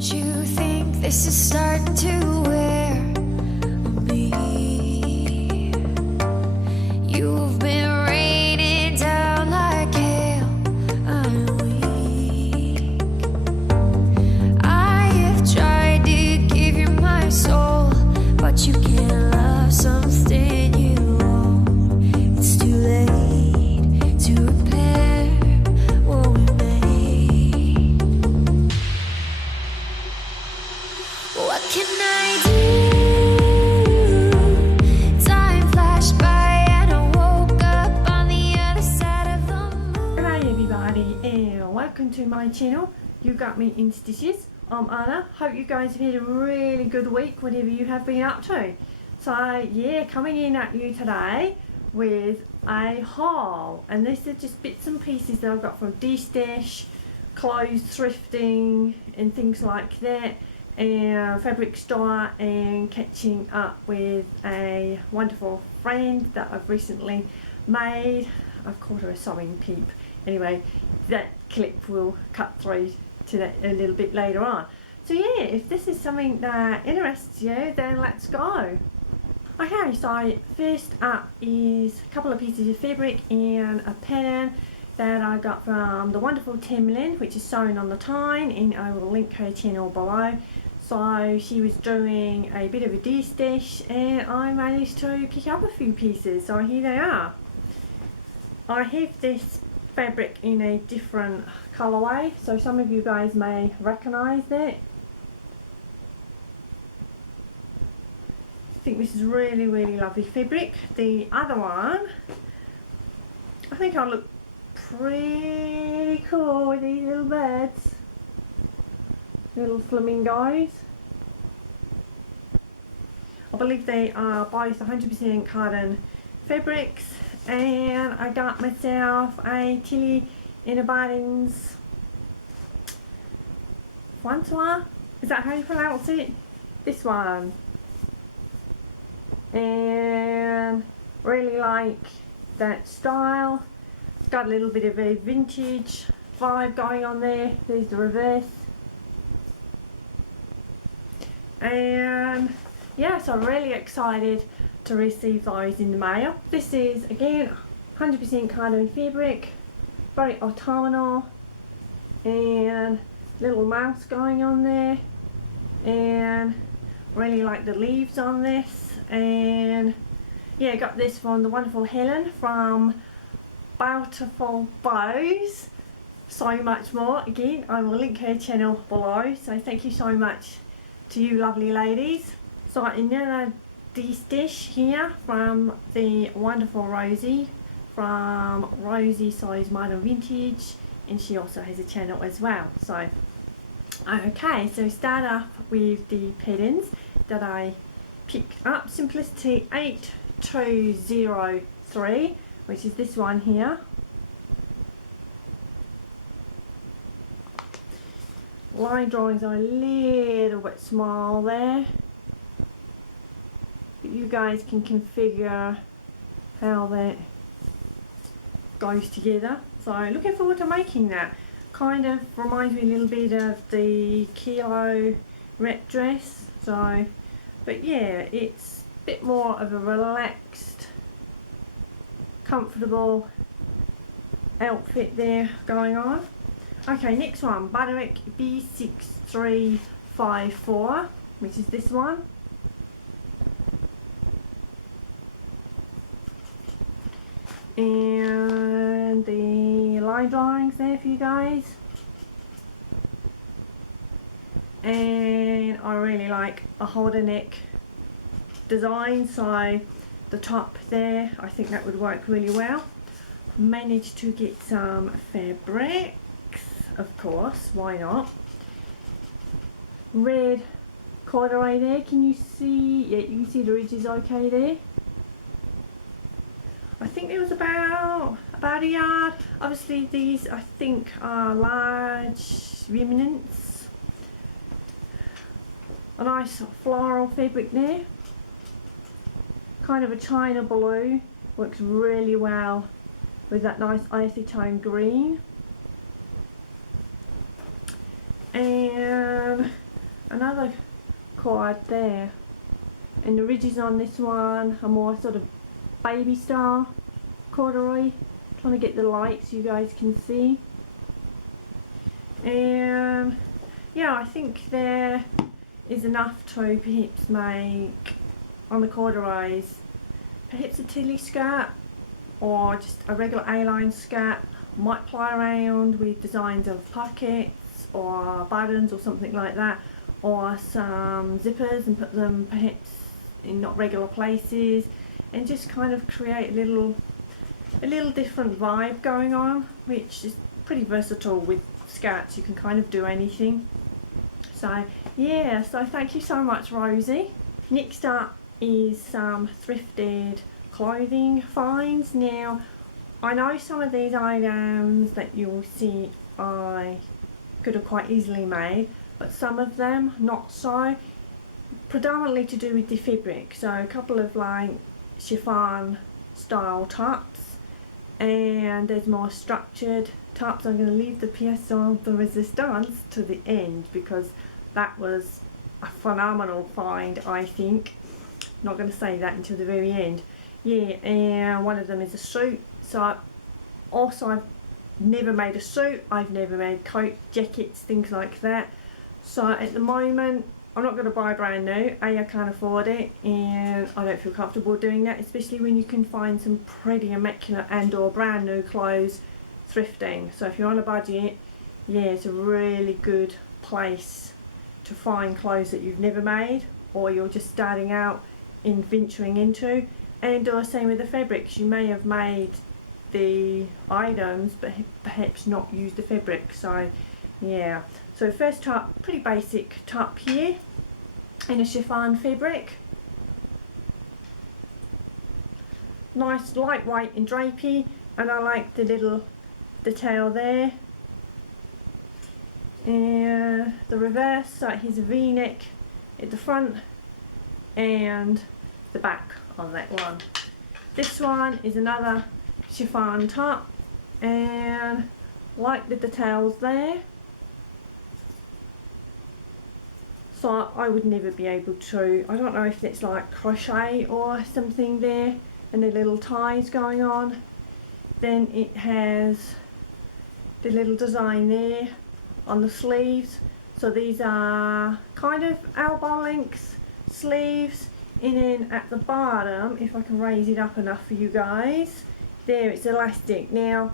you think this is starting to wear on me? You've been raining down like hail. I'm weak. I have tried to give you my soul, but you can't love something you own. It's too late to repair what we made. What can I do? Time flashed by and I woke up on the other side of the moon. Hello everybody and welcome to my channel. You got me in stitches. I'm Anna. Hope you guys have had a really good week, whatever you have been up to. So yeah, coming in at you today with a haul, and this is just bits and pieces that I've got from Destash, clothes thrifting and things like that, and fabric store, and catching up with a wonderful friend that I've recently made. I've called her a sewing peep. Anyway, that clip will cut through to that a little bit later on. So yeah, if this is something that interests you, then let's go. Okay, so first up is a couple of pieces of fabric and a pattern that I got from the wonderful Timlin, which is sewn on the Tyne, and I will link her channel below. So she was doing a bit of a destash and I managed to pick up a few pieces, so here they are. I have this fabric in a different colourway, so some of you guys may recognise that. I think this is really lovely fabric. The other one, I think I'll look pretty cool with these little birds, little flamingos. I believe they are both 100% cotton fabrics, and I got myself a Tilly in a Bunnings Francois, is that how you pronounce it? This one. And really like that style. It's got a little bit of a vintage vibe going on there. There's the reverse. And yeah, so I'm really excited to receive those in the mail. This is again 100% cotton fabric, very autumnal, and little mouse going on there, and really like the leaves on this. And yeah, got this from the wonderful Helen from Bountiful Bows. So much more. Again, I will link her channel below, so thank you so much to you lovely ladies. So another destash here from the wonderful Rosie from Rosie Size Modern Vintage, and she also has a channel as well. So okay, so start off with the patterns that I picked up. Simplicity 8203, which is this one here. Line drawings are a little bit small there, but you guys can configure how that goes together. So looking forward to making that. Kind of reminds me a little bit of the Kilo wrap dress. So, but yeah, it's a bit more of a relaxed, comfortable outfit there going on. Okay, next one, Butterick B6354, which is this one. And the line drawings there for you guys. And I really like a holder neck design, so the top there, I think that would work really well. Managed to get some fabrics, of course, why not. Red corduroy there, can you see? Yeah, you can see the ridges okay there. I think it was about a yard. Obviously these I think are large remnants. A nice floral fabric there. Kind of a china blue, works really well with that nice icy tone green. And cord there, and the ridges on this one are more sort of baby style corduroy. Trying to get the light so you guys can see. And yeah, I think there is enough to perhaps make on the corduroys perhaps a tilly skirt or just a regular A-line skirt. Might play around with designs of pockets or buttons or something like that, or some zippers and put them perhaps in not regular places, and just kind of create a little different vibe going on, which is pretty versatile. With skirts you can kind of do anything. So yeah, so thank you so much, Rosie. Next up is some thrifted clothing finds. Now I know some of these items that you'll see I could have quite easily made, but some of them not so. Predominantly to do with the fabric, so a couple of like chiffon style tops, and there's more structured tops. I'm going to leave the pièce de résistance to the end because that was a phenomenal find, I think. Not going to say that until the very end. Yeah, and one of them is a suit. So I've never made a suit, I've never made coat, jackets, things like that. So at the moment I'm not going to buy brand new. I can't afford it, and I don't feel comfortable doing that, especially when you can find some pretty immaculate and or brand new clothes thrifting. So if you're on a budget, yeah, it's a really good place to find clothes that you've never made or you're just starting out in venturing into. And or same with the fabrics, you may have made the items but perhaps not use the fabric. So yeah, so first top, pretty basic top here in a chiffon fabric, nice lightweight and drapey, and I like the little detail there. And the reverse, so here's a v-neck at the front and the back on that one. This one is another chiffon top, and like the details there. So I would never be able to, I don't know if it's like crochet or something there, and the little ties going on. Then it has the little design there on the sleeves. So these are kind of elbow length sleeves, and then at the bottom, if I can raise it up enough for you guys, there it's elastic. Now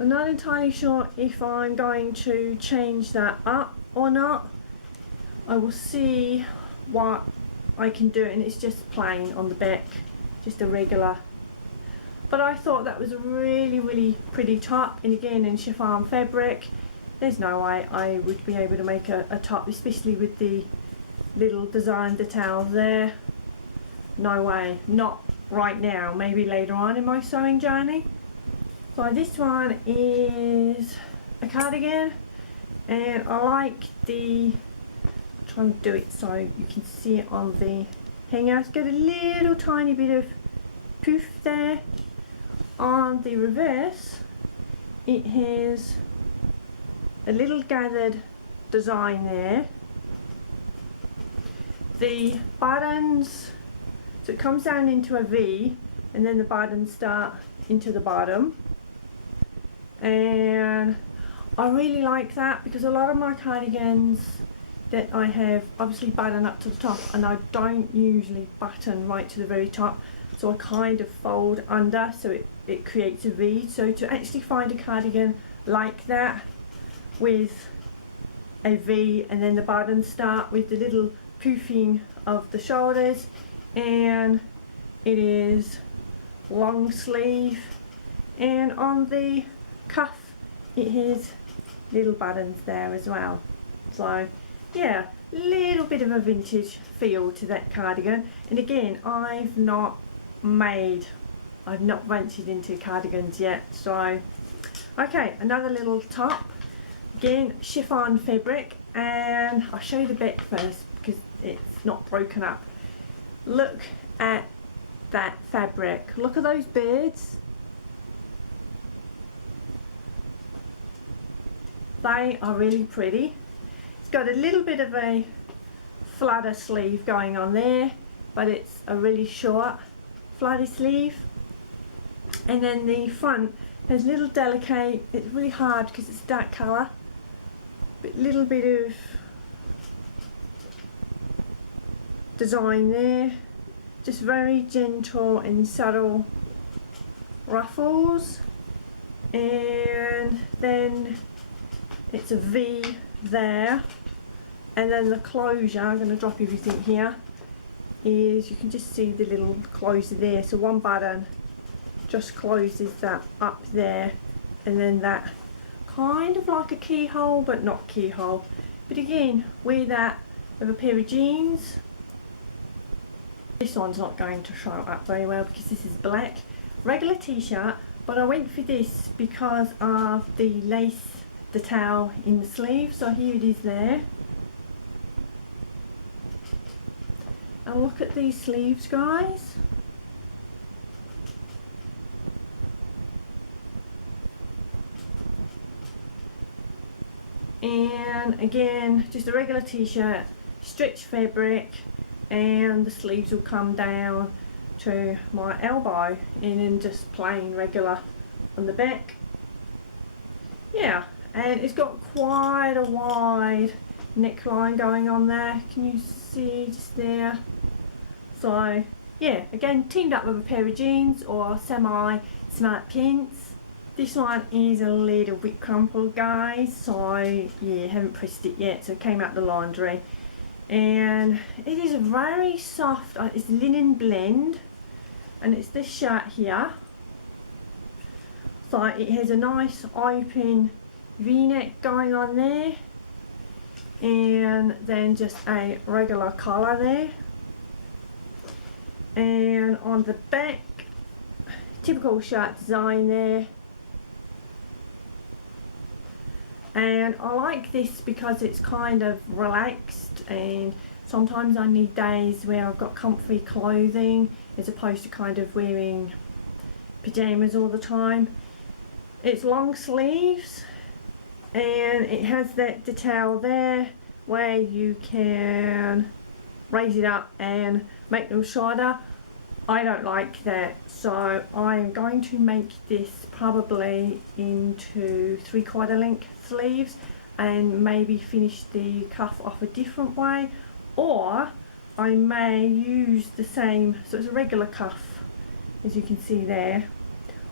I'm not entirely sure if I'm going to change that up or not. I will see what I can do, and it's just plain on the back, just a regular. But I thought that was a really pretty top, and again in chiffon fabric. There's no way I would be able to make a top, especially with the little design details there. No way, not right now, maybe later on in my sewing journey. So this one is a cardigan, and I like the, trying to do it so you can see it on the hanger. It's got a little tiny bit of poof there. On the reverse it has a little gathered design there. The buttons, so it comes down into a V, and then the buttons start into the bottom, and I really like that because a lot of my cardigans that I have obviously button up to the top, and I don't usually button right to the very top, so I kind of fold under so it creates a V. So to actually find a cardigan like that with a V, and then the buttons start with the little poofing of the shoulders, and it is long sleeve, and on the cuff it has little buttons there as well. So yeah, little bit of a vintage feel to that cardigan. And again, I've not ventured into cardigans yet. So okay, another little top, again chiffon fabric, and I'll show you the back first because it's not broken up. Look at that fabric, look at those birds. They are really pretty. It's got a little bit of a flatter sleeve going on there, but it's a really short flatter sleeve. And then the front has little delicate, it's really hard because it's dark colour, but little bit of design there, just very gentle and subtle ruffles. And then it's a V there, and then the closure, I'm going to drop everything here, is you can just see the little closure there, so one button just closes that up there, and then that kind of like a keyhole but not keyhole. But again, wear that with a pair of jeans. This one's not going to show up very well because this is black, regular t-shirt, but I went for this because of the lace detail in the sleeve, so here it is there. And look at these sleeves, guys. And again, just a regular t-shirt, stretch fabric, and the sleeves will come down to my elbow, and then just plain regular on the back. Yeah, and it's got quite a wide neckline going on there. Can you see just there? So yeah, again, teamed up with a pair of jeans or semi smart pants. This one is a little bit crumpled, guys, so yeah, haven't pressed it yet, so it came out the laundry. And it is a very soft, it's linen blend, and it's this shirt here. So it has a nice open V-neck going on there, and then just a regular collar there. And on the back, typical shirt design there. And I like this because it's kind of relaxed, and sometimes I need days where I've got comfy clothing as opposed to kind of wearing pyjamas all the time. It's long sleeves, and it has that detail there where you can raise it up and make them shorter. I don't like that, so I'm going to make this probably into 3/4 length sleeves and maybe finish the cuff off a different way, or I may use the same, so it's a regular cuff as you can see there,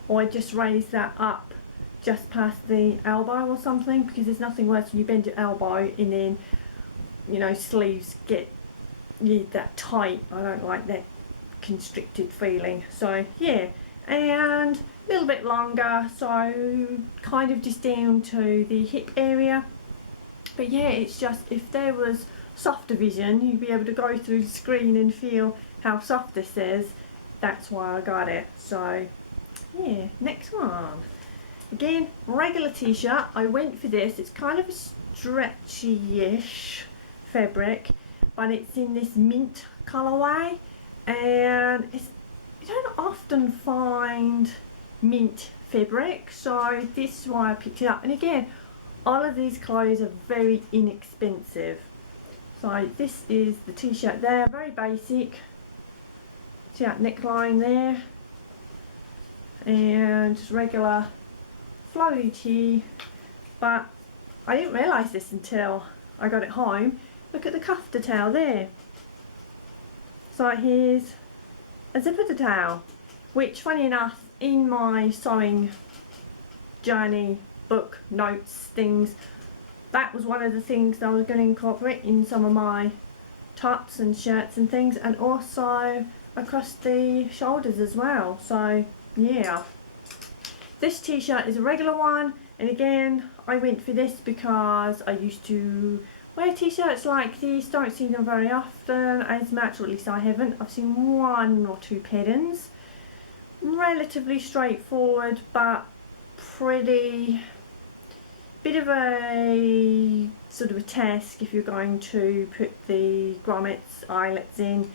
or I just raise that up just past the elbow or something, because there's nothing worse when you bend your elbow and then, you know, sleeves get that tight. I don't like that constricted feeling. So yeah, and a little bit longer, so kind of just down to the hip area. But yeah, it's just, if there was softer vision, you'd be able to go through the screen and feel how soft this is. That's why I got it. So yeah, next one. Again, regular t-shirt. I went for this. It's kind of a stretchy-ish fabric, but it's in this mint colourway, and you don't often find mint fabric, so this is why I picked it up. And again, all of these clothes are very inexpensive. So this is the t-shirt there, very basic. See that neckline there, and just regular flowy tee. But I didn't realise this until I got it home. Look at the cuff detail there. So here's a zipper detail, which funny enough, in my sewing journey book notes things, that was one of the things that I was going to incorporate in some of my tops and shirts and things, and also across the shoulders as well. So yeah, this t-shirt is a regular one, and again I went for this because I used to wear t-shirts like these, don't see them very often as much, or at least I haven't. I've seen one or two patterns, relatively straightforward but pretty, bit of a sort of a task if you're going to put the grommets, eyelets in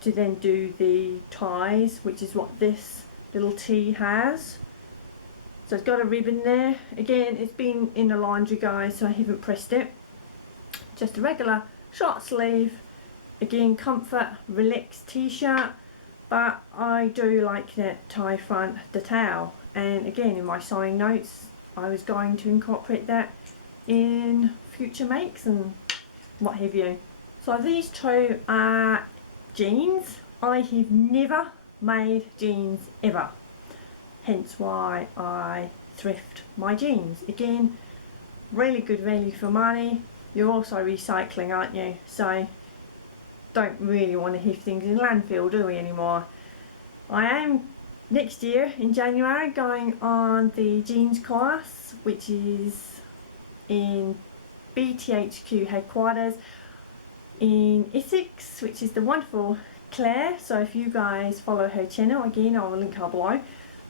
to then do the ties, which is what this little tee has. So it's got a ribbon there. Again, it's been in the laundry, guys, so I haven't pressed it. Just a regular short sleeve again, comfort, relaxed t-shirt, but I do like that tie front detail. And again, in my sewing notes, I was going to incorporate that in future makes and what have you. So these two are jeans. I have never made jeans ever, hence why I thrift my jeans. Again, really good value for money. You're also recycling, aren't you? So don't really want to have things in landfill, do we, anymore? I am next year in January going on the jeans course, which is in BTHQ headquarters in Essex, which is the wonderful Claire. So if you guys follow her channel, again I will link her below.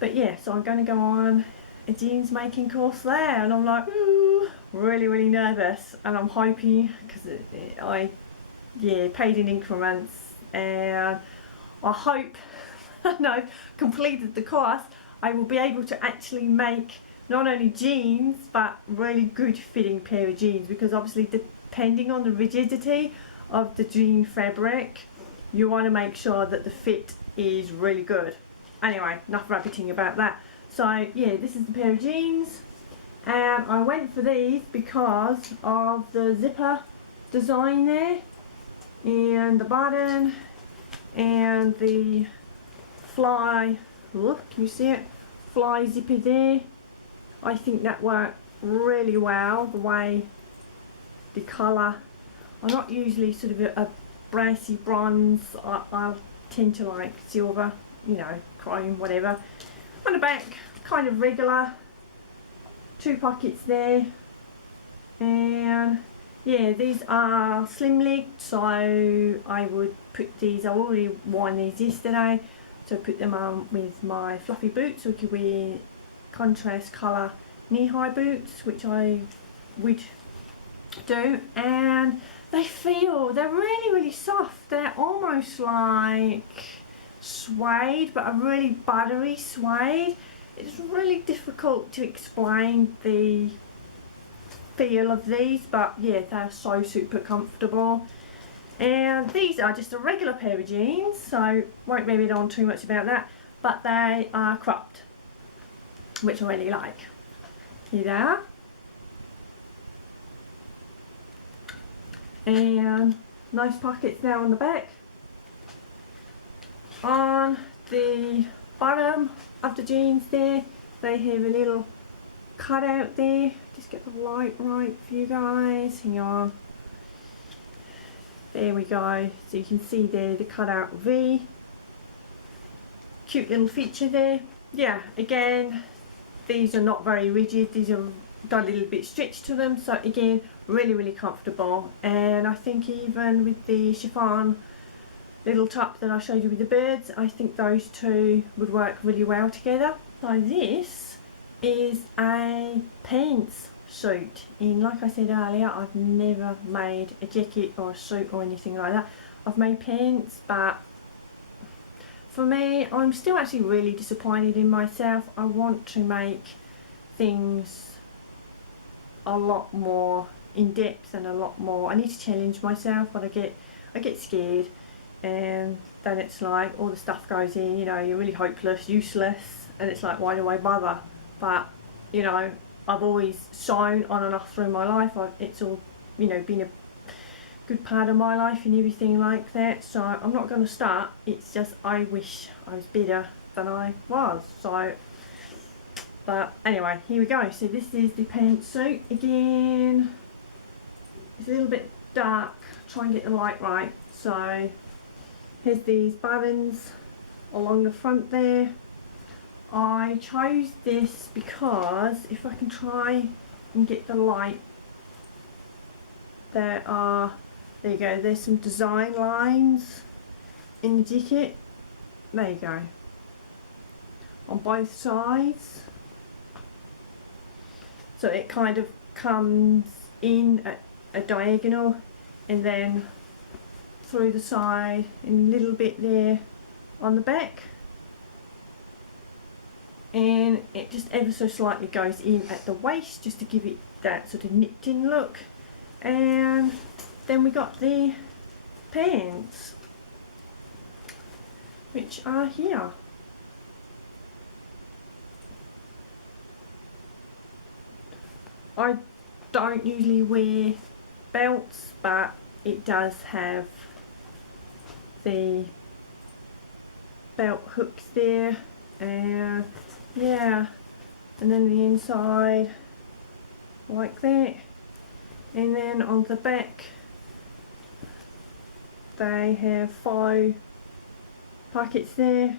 But yeah, so I'm going to go on a jeans making course there, and I'm like, ooh, really nervous, and I'm hoping, because I paid in increments, and I hope when I've completed the course I will be able to actually make not only jeans but really good fitting pair of jeans, because obviously depending on the rigidity of the jean fabric, you want to make sure that the fit is really good. Anyway, enough rabbiting about that. So yeah, this is the pair of jeans, and I went for these because of the zipper design there, and the button, and the fly, look, can you see it? Fly zipper there. I think that worked really well, the way the colour. I'm not usually sort of a brassy bronze. I tend to like silver, you know, chrome, whatever. On the back, kind of regular, 2 pockets there, and yeah, these are slim legged, so I would put these, I already worn these yesterday, so put them on with my fluffy boots, or could wear contrast colour knee-high boots, which I would do, and they're really soft. They're almost like suede, but a really buttery suede. It's really difficult to explain the feel of these, but yeah, they're so super comfortable. And these are just a regular pair of jeans, so won't maybe on too much about that, but they are cropped, which I really like. Here they are. And nice pockets there on the back. On the bottom of the jeans there, they have a little cutout there. Just get the light right for you guys. Hang on. There we go. So you can see there the cutout V. Cute little feature there. Yeah, again, these are not very rigid. These are got a little bit stretch to them. So again, really comfortable. And I think even with the chiffon little top that I showed you with the birds, I think those two would work really well together. So this is a pants suit, and like I said earlier, I've never made a jacket or a suit or anything like that. I've made pants, but for me, I'm still actually really disappointed in myself. I want to make things a lot more in depth and a lot more. I need to challenge myself, but I get scared, and then it's like all the stuff goes in, you know, you're really hopeless, useless, and it's like, why do I bother? But you know, I've always sewn on and off through my life. It's all, you know, been a good part of my life and everything like that, so I'm not going to start. It's just I wish I was better than I was. So, but anyway, here we go. So this is the pantsuit. Again, it's a little bit dark, try and get the light right. So here's these buttons along the front there. I chose this because if I can try and get the light, there you go, there's some design lines in the jacket, there you go, on both sides. So it kind of comes in at a diagonal and then through the side and a little bit there on the back. And it just ever so slightly goes in at the waist just to give it that sort of nipped in look. And then we got the pants, which are here. I don't usually wear belts, but it does have the belt hooks there, and yeah, and then the inside like that, and then on the back they have 5 pockets there,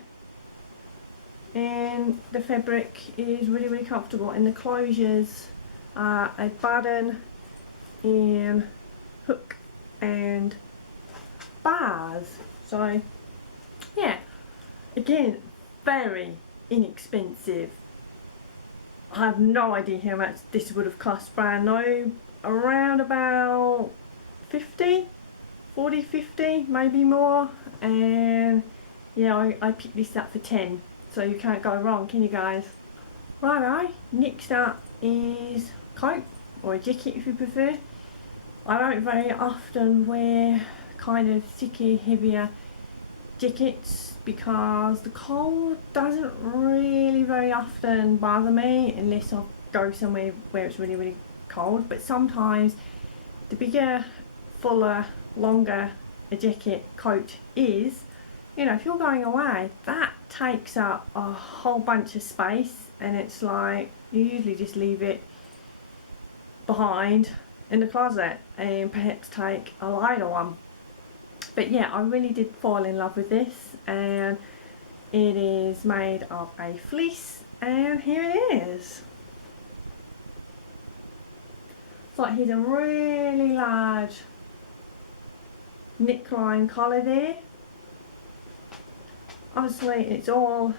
and the fabric is really comfortable, and the closures are a button and hook and bars. So yeah, again, very inexpensive. I have no idea how much this would have cost brand new, around about 50, 40, 50, maybe more, and yeah, I picked this up for 10, so you can't go wrong, can you guys? Righto, next up is coat, or a jacket if you prefer. I don't very often wear kind of thicker, heavier jackets because the cold doesn't really very often bother me unless I go somewhere where it's really cold. But sometimes the bigger, fuller, longer a jacket coat is, you know, if you're going away, that takes up a whole bunch of space, and it's like you usually just leave it behind in the closet and perhaps take a lighter one. But yeah, I really did fall in love with this, and it is made of a fleece, and here it is. So here's a really large neckline collar there. Obviously it's all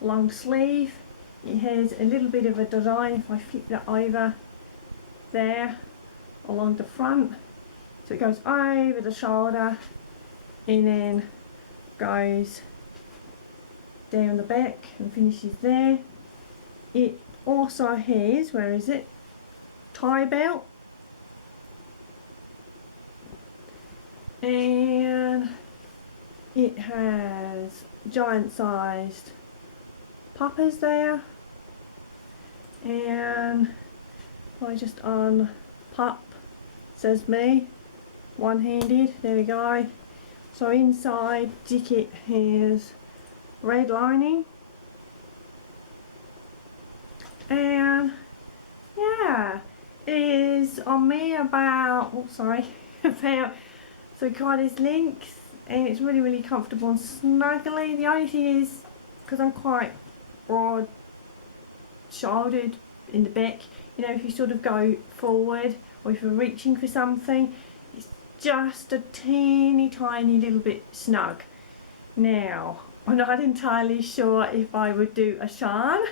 long sleeve. It has a little bit of a design if I flip that over there along the front, so it goes over the shoulder and then goes down the back and finishes there. It also has, where is it, tie belt, and it has giant sized poppers there, and I just unpop, says me, one-handed, there we go. So inside jacket has red lining, and yeah, it is on me about, oh sorry, about 3/4 length, and it's really comfortable and snuggly. The only thing is, because I'm quite broad shouldered in the back, you know, if you sort of go forward or if you're reaching for something, it's just a teeny tiny little bit snug. Now, I'm not entirely sure if I would do a shan.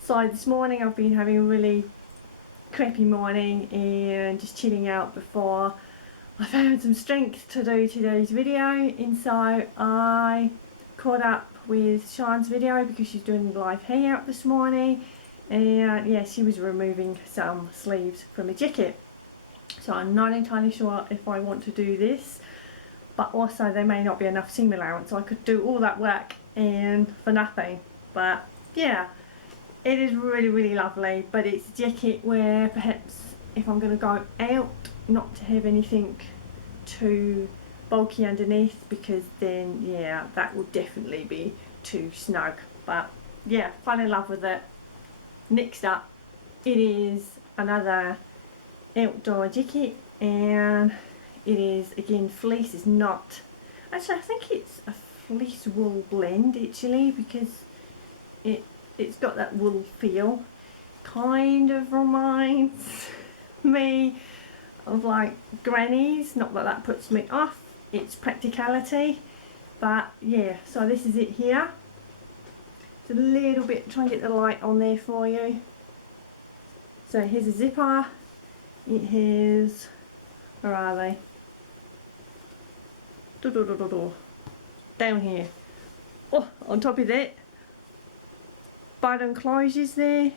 So this morning I've been having a really crappy morning and just chilling out before I found some strength to do today's video, and so I caught up with Sean's video because she's doing the live hangout this morning, and yeah, she was removing some sleeves from a jacket. So I'm not entirely sure if I want to do this, but also there may not be enough seam allowance, so I could do all that work and for nothing. But yeah, it is really lovely, but it's a jacket where perhaps if I'm going to go out, not to have anything too bulky underneath, because then yeah, that would definitely be too snug. But yeah, fell in love with it. Next up, it is another outdoor jacket, and it is again fleece. Is not, actually I think it's a fleece wool blend actually, because it's got that wool feel. Kind of reminds me of like grannies, not that that puts me off, it's practicality. But yeah, so this is it here. It's a little bit, try and get the light on there for you. So here's a zipper. It has, where are they? Down here. Oh, on top of that, button closures there.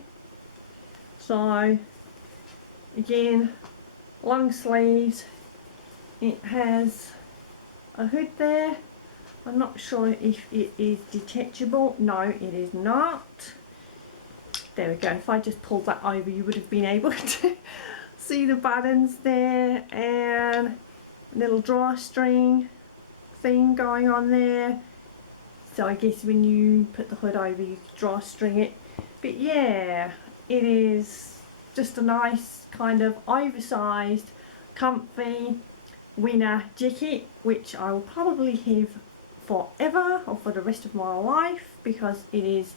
So again, long sleeves, It has a hood there. I'm not sure if it is detachable. No, it is not. There we go. If I just pulled that over, you would have been able to see the buttons there, and a little drawstring thing going on there. So I guess when you put the hood over, you can drawstring it. But yeah, it is just a nice kind of oversized, comfy winter jacket, which I will probably have forever or for the rest of my life, because it is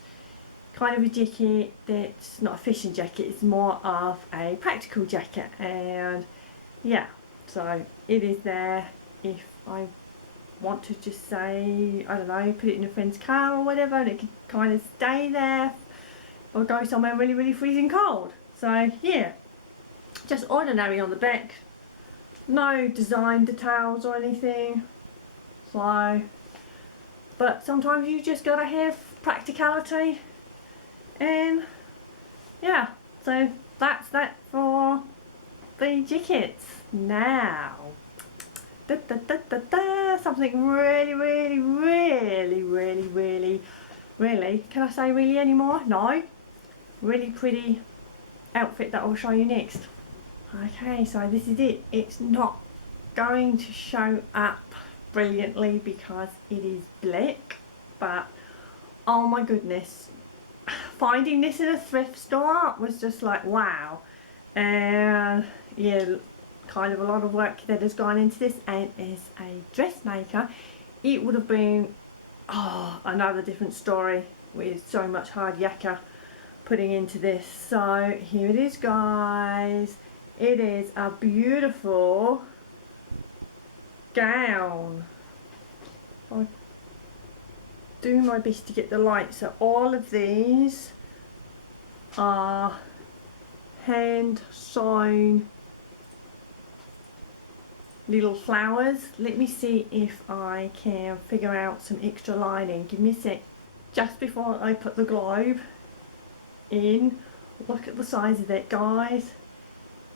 kind of a jacket that's not a fishing jacket, it's more of a practical jacket. And yeah, so it is there if I want to just say, I don't know, put it in a friend's car or whatever, and it could kind of stay there or go somewhere really, really freezing cold. So yeah, just ordinary on the back, no design details or anything. So, but sometimes you just gotta have practicality. And yeah, so that's that for the jackets. Now, something really, really, really, really, really, really, can I say really anymore? No, really pretty outfit that I'll show you next. Okay, so this is it. It's not going to show up brilliantly because it is black, but oh my goodness, finding this in a thrift store was just like wow. And yeah, kind of a lot of work that has gone into this, and as a dressmaker it would have been another different story with so much hard yakka putting into this. So here it is, guys. It is a beautiful gown. I'll do my best to get the light. So all of these are hand sewn little flowers. Let me see if I can figure out some extra lining. Give me a sec. Just before I put the globe in, look at the size of that, guys.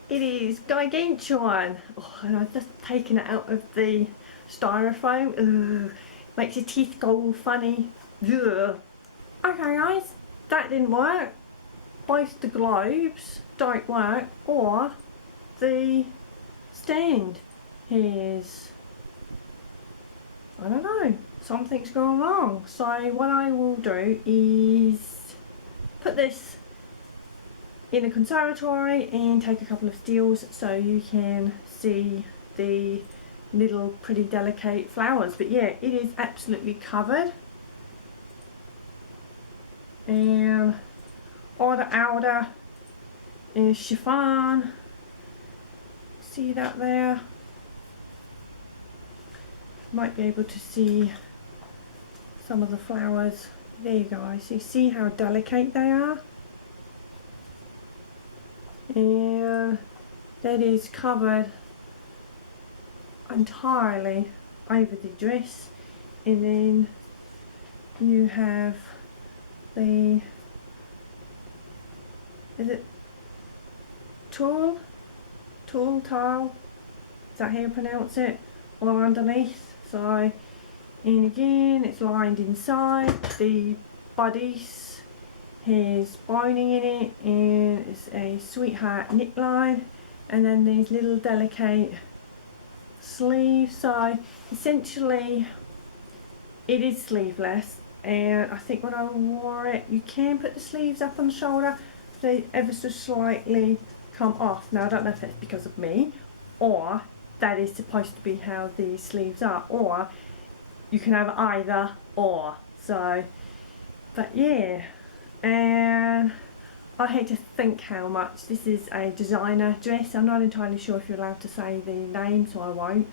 It is gigantuan. Oh, and I've just taken it out of the styrofoam. Ugh, makes your teeth go all funny. Ugh. Okay guys, that didn't work. Both the globes don't work, or the stand is, I don't know, something's gone wrong. So what I will do is put this in a conservatory and take a couple of steals so you can see the little pretty delicate flowers. But yeah, it is absolutely covered, and all the outer is chiffon. See that there? Might be able to see some of the flowers. There you go. So you see how delicate they are? And that is covered entirely over the dress. And then you have the, is it tulle tile? Is that how you pronounce it? Or underneath. So, and again it's lined inside. The bodice has boning in it, and it's a sweetheart neckline, and then these little delicate sleeves. So essentially it is sleeveless, and I think when I wore it, you can put the sleeves up on the shoulder, they ever so slightly come off. Now I don't know if that's because of me, or that is supposed to be how these sleeves are, or you can have either or. So, but yeah, and I hate to think how much this is a designer dress. I'm not entirely sure if you're allowed to say the name, so I won't.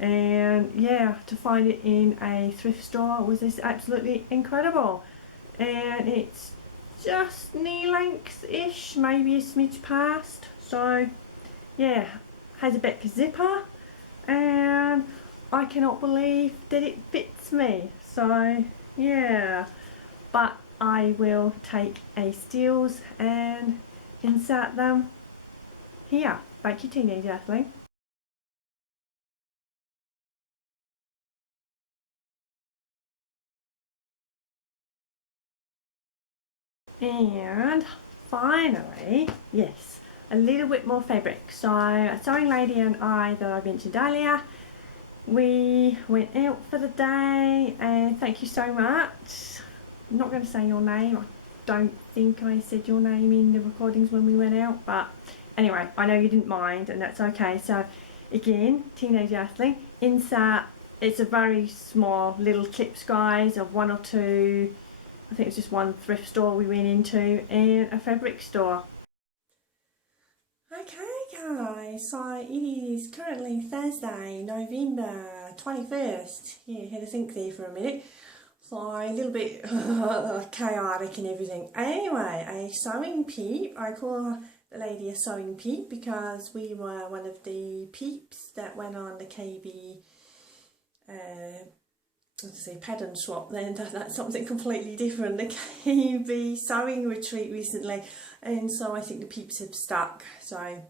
And yeah, to find it in a thrift store was just absolutely incredible. And it's just knee length ish, maybe a smidge past. So yeah, has a back zipper, and I cannot believe that it fits me. So yeah, but I will take a steals and insert them here. Thank you, teenage earthling. And finally, yes, a little bit more fabric. So a sewing lady and I that I mentioned earlier, we went out for the day, and thank you so much. I'm not going to say your name. I don't think I said your name in the recordings when we went out, but anyway, I know you didn't mind, and that's okay. So again, Teenage Earthling, insert, it's a very small little clips, guys, of one or two, I think it's just one thrift store we went into and a fabric store. Okay guys, so it is currently Thursday, November 21st. Yeah, had to think there for a minute. So a little bit chaotic and everything. Anyway, a sewing peep. I call the lady a sewing peep because we were one of the peeps that went on the KB pattern swap. Then that's something completely different, the KB sewing retreat recently, and so I think the peeps have stuck. So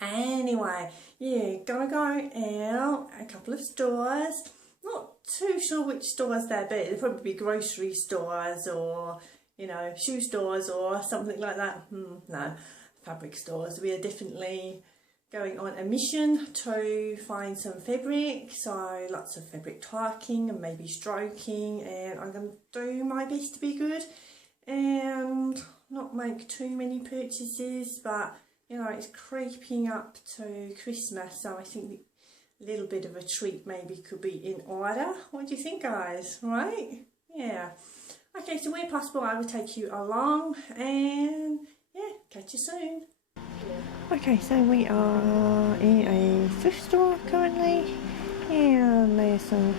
anyway, yeah, gotta go out a couple of stores. Not too sure which stores they'll be. They'll probably be grocery stores or, you know, shoe stores or something like that. No, fabric stores. We are definitely going on a mission to find some fabric, so lots of fabric talking and maybe stroking, and I'm going to do my best to be good and not make too many purchases, but you know, it's creeping up to Christmas, so I think a little bit of a treat maybe could be in order. What do you think, guys? Right? Yeah. Okay, so where possible I will take you along, and yeah, catch you soon. Okay, so we are in a thrift store currently, and there's some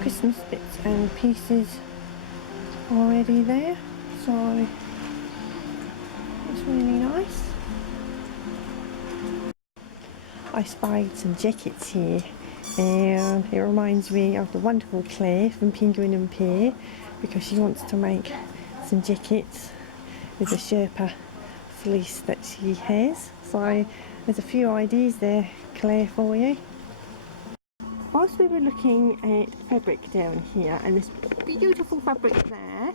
Christmas bits and pieces already there, so it's really nice. I spied some jackets here, and it reminds me of the wonderful Claire from Penguin and Pear, because she wants to make some jackets with the Sherpa fleece that she has. So there's a few ideas there, Claire, for you. Whilst we were looking at fabric down here, and this beautiful fabric there,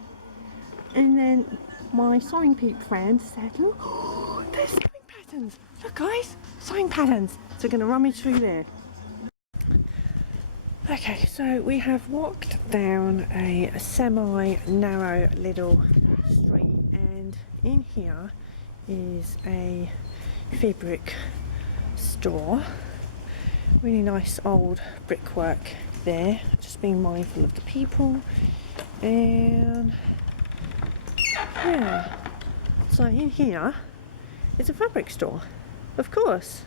and then my sewing peep friend said, look, oh, there's sewing patterns. Look guys, sewing patterns. So we're going to rummage through there. Okay, so we have walked down a semi-narrow little street, and in here is a fabric store. Really nice old brickwork there, just being mindful of the people, and yeah, so in here is a fabric store, of course.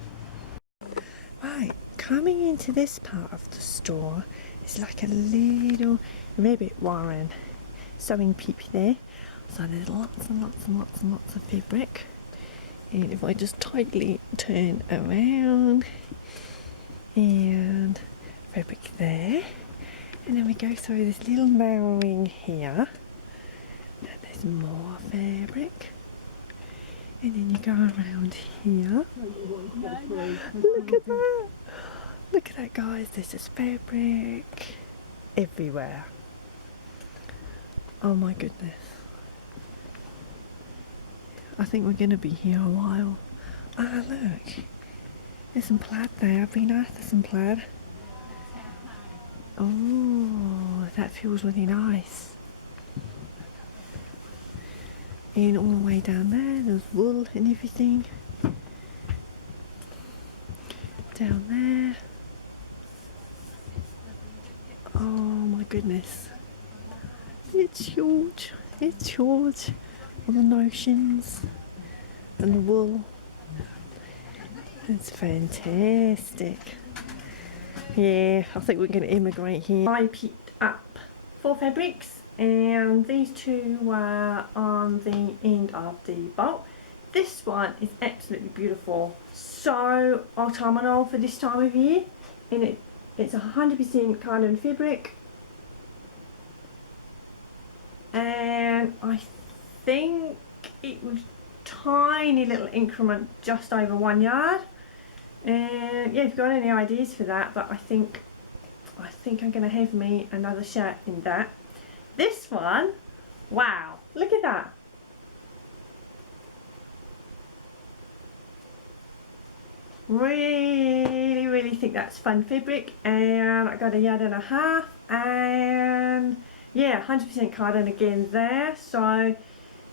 Right, coming into this part of the store is like a little rabbit warren, sewing peep there. So there's lots and lots and lots and lots of fabric, and if I just tightly turn around, and fabric there, and then we go through this little narrowing here, and there's more fabric, and then you go around here. Look at that! Look at that, guys, there's just fabric everywhere. Oh my goodness. I think we're going to be here a while. Ah, look. There's some plaid there. I've been after some plaid. Oh, that feels really nice. And all the way down there, there's wool and everything. Down there. Oh my goodness. It's huge. It's huge. All the notions and the wool. It's fantastic. Yeah, I think we're going to immigrate here. I picked up 4 fabrics, and these 2 were on the end of the bolt. This one is absolutely beautiful, so autumnal for this time of year, and it's 100% cotton fabric, and I think it was tiny little increment, just over 1 yard. And yeah, if you've got any ideas for that, but I think I'm going to have me another shirt in that. This one, wow, look at that. really think that's fun fabric, and I got a yard and a half, and yeah, 100% cotton again there. So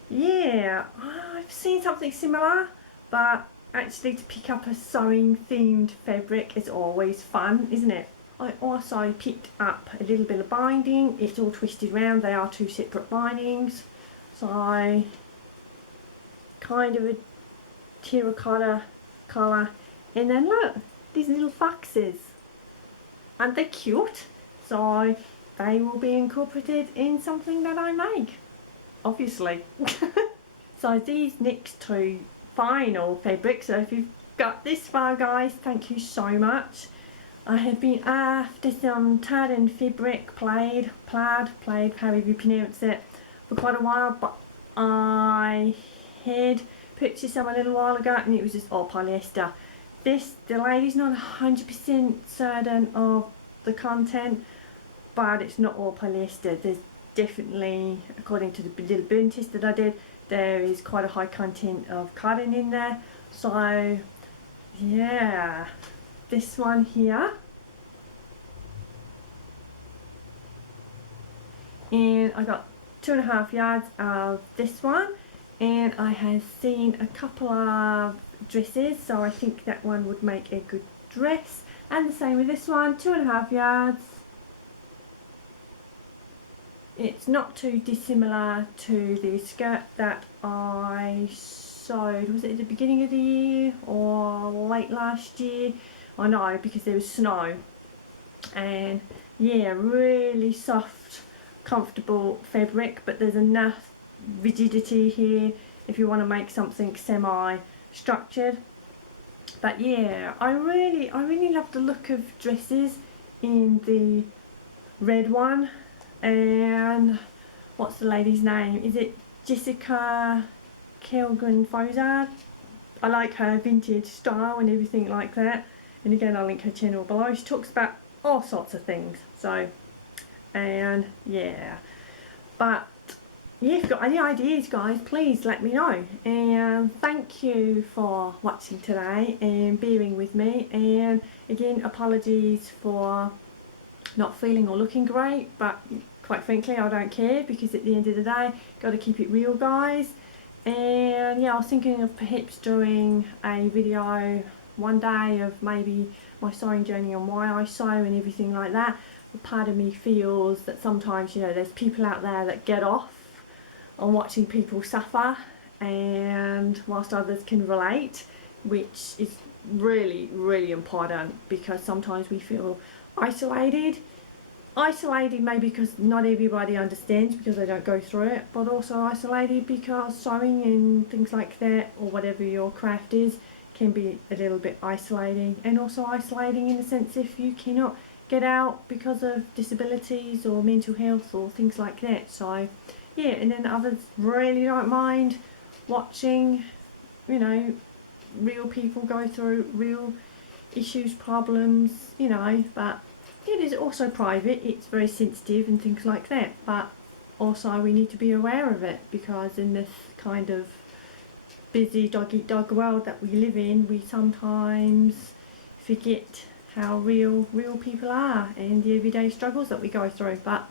yeah, I've seen something similar, but actually to pick up a sewing themed fabric is always fun, isn't it? I also picked up a little bit of binding. It's all twisted round. They are two separate bindings. So kind of a terracotta colour. And then look, these little foxes. Aren't they cute? So they will be incorporated in something that I make, obviously. So these next two final fabrics, so if you've got this far guys, thank you so much. I have been after some tartan fabric, plaid, however you pronounce it, for quite a while, but I had purchased some a little while ago and it was just all polyester. This, the lady's not 100% certain of the content, but it's not all polyester. There's definitely, according to the little burn test that I did, there is quite a high content of cotton in there. So yeah, this one here, and I got 2.5 yards of this one, and I have seen a couple of dresses, so I think that one would make a good dress. And the same with this one, 2.5 yards. It's not too dissimilar to the skirt that I sewed, was it at the beginning of the year or late last year? I know, because there was snow. And yeah, really soft, comfortable fabric, but there's enough rigidity here if you want to make something semi-structured. But yeah, I really love the look of dresses in the red one. And what's the lady's name? Is it Jessica Kelgren-Fozard? I like her vintage style and everything like that. And again, I'll link her channel below. She talks about all sorts of things. So, and yeah. But yeah, if you've got any ideas, guys, please let me know. And thank you for watching today and bearing with me. And again, apologies for not feeling or looking great, but quite frankly I don't care, because at the end of the day, got to keep it real, guys. And yeah, I was thinking of perhaps doing a video one day of maybe my sewing journey and why I sew and everything like that. But part of me feels that sometimes, you know, there's people out there that get off on watching people suffer, and whilst others can relate, which is really important, because sometimes we feel isolated maybe because not everybody understands because they don't go through it, but also isolated because sewing and things like that, or whatever your craft is, can be a little bit isolating. And also isolating in the sense if you cannot get out because of disabilities or mental health or things like that. So yeah, and then others really don't mind watching, you know, real people go through real issues, problems, you know. But it is also private, it's very sensitive and things like that, but also we need to be aware of it, because in this kind of busy dog-eat-dog world that we live in, we sometimes forget how real people are and the everyday struggles that we go through. But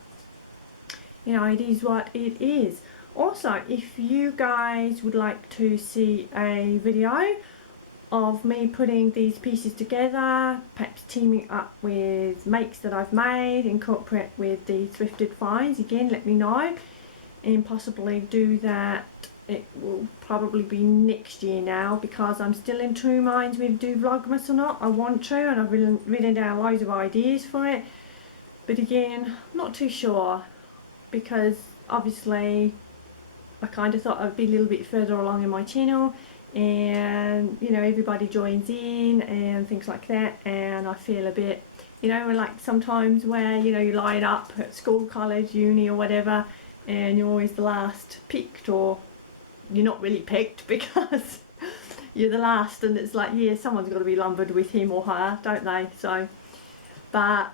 you know, it is what it is. Also, if you guys would like to see a video of me putting these pieces together, perhaps teaming up with makes that I've made, incorporate with the thrifted finds, again let me know, and possibly do that. It will probably be next year now, because I'm still in two minds whether to do Vlogmas or not. I want to, and I've written down loads of ideas for it, but again, I'm not too sure, because obviously I kind of thought I'd be a little bit further along in my channel, and you know, everybody joins in and things like that, and I feel a bit, you know, like sometimes where, you know, you line up at school, college, uni or whatever, and you're always the last picked, or you're not really picked because you're the last, and it's like, yeah, someone's got to be lumbered with him or her, don't they? So, but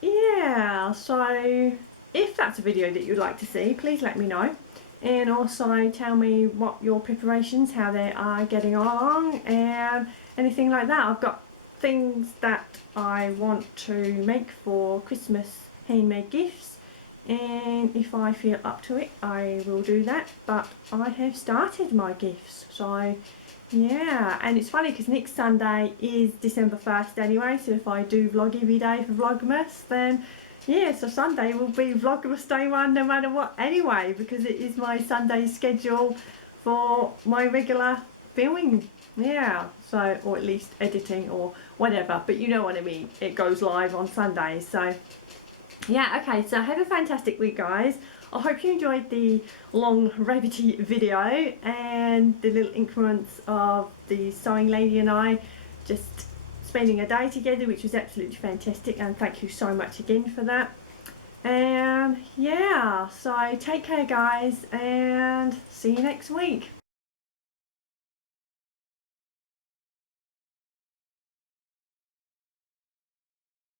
yeah, so if that's a video that you'd like to see, please let me know. And also tell me what your preparations, how they are getting along, and anything like that. I've got things that I want to make for Christmas handmade gifts, and if I feel up to it I will do that, but I have started my gifts. So yeah, and it's funny because next Sunday is December 1st anyway, so if I do vlog every day for Vlogmas, then yeah, so Sunday will be Vlogmas day one no matter what anyway, because it is my Sunday schedule for my regular filming. Yeah, so, or at least editing or whatever, but you know what I mean, it goes live on Sundays. So yeah, okay, so have a fantastic week, guys. I hope you enjoyed the long rabbity video and the little increments of the sewing lady and I just spending a day together, which was absolutely fantastic, and thank you so much again for that. And yeah, so take care, guys, and see you next week.